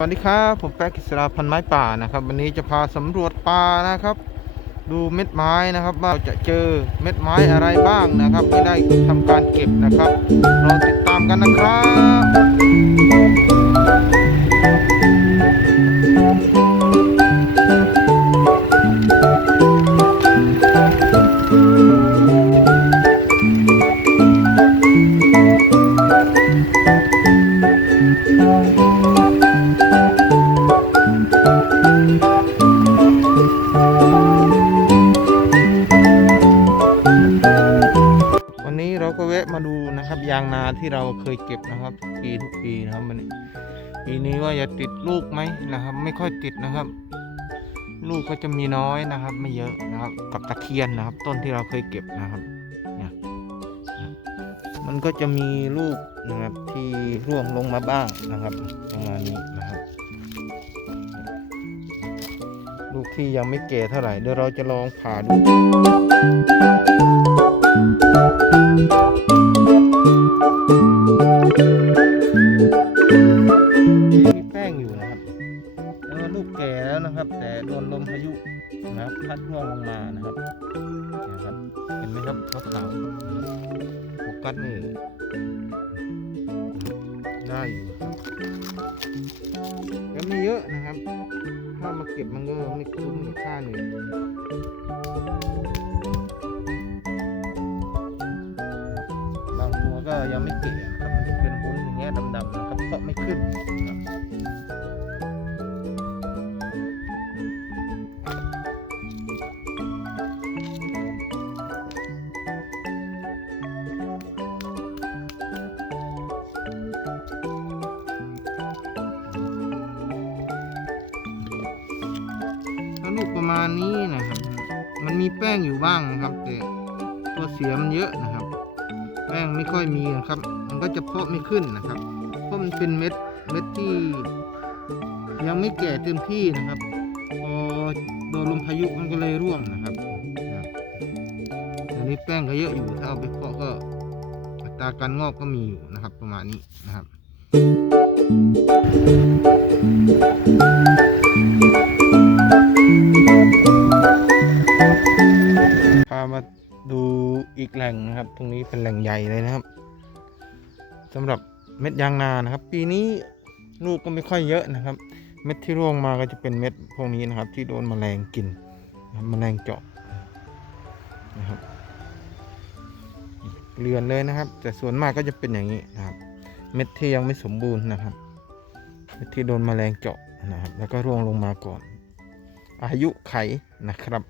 สวัสดีครับผมแป๊กกิศราพันไม้ป่านะครับ วันนี้จะพาสำรวจป่านะครับ ดูเม็ดไม้นะครับว่าจะเจอเม็ดไม้อะไรบ้างนะครับไม่ได้ทำการเก็บนะครับรอติดตามกันนะครับ ยางนาที่เราเคยเก็บนะครับทุกปีทุกปีนะครับมันปีนี้ว่าจะติดลูกไหมนะครับ ไม่ค่อยติดนะครับ ลูกก็จะมีน้อยนะครับ ไม่เยอะนะครับ กับตะเคียนนะครับ ต้นที่เราเคยเก็บนะครับเนี่ยมันก็จะมีลูกนะครับที่ร่วงลงมาบ้างนะครับประมาณนี้นะครับลูกที่ยังไม่แก่เท่าไหร่เดี๋ยวเราจะลองผ่าดู แล้วนะครับ แต่โดนลมพายุนะครับพัดร่วงลงมานะครับเนี่ยครับ เห็นไหมครับขาวขาวๆโฟกัสนี่ได้อยู่แล้วไม่เยอะนะครับ ถ้ามาเก็บมันก็ไม่คุ้มกับค่าเหนื่อยบางตัวก็ยังไม่เก่นะครับมันจะเป็นวุ้นอย่างเงี้ยดำๆนะครับเพราะไม่ขึ้นนะครับ ลูกประมาณนี้นะครับ มันมีแป้งอยู่บ้างนะครับ แต่ตัวเสียมันเยอะนะครับ แป้งไม่ค่อยมีนะครับ มันก็จะเพาะไม่ขึ้นนะครับเพราะมันเป็นเม็ดเม็ดที่ ยังไม่แก่เต็มที่นะครับพอโดนลมพายุมันก็เลยร่วงนะครับนะครับตัวนี้แป้งก็เยอะอยู่ถ้าเอาไปเพาะก็อัตราการงอกก็มีอยู่นะครับ ประมาณนี้นะครับ แหล่งนะครับ ตรงนี้เป็นแหล่งใหญ่เลยนะครับสำหรับเม็ดยางนานะครับ ปีนี้ลูกก็ไม่ค่อยเยอะนะครับ เม็ดที่ร่วงมาก็จะเป็นเม็ดพวกนี้นะครับ ที่โดนแมลงกินนะครับแมลงเจาะนะครับเรือนเลยนะครับ แต่ส่วนมากก็จะเป็นอย่างนี้นะครับ เม็ดที่ยังไม่สมบูรณ์นะครับ เม็ดที่โดนแมลงเจาะนะครับ แล้วก็ร่วงลงมาก่อน อายุไขนะครับ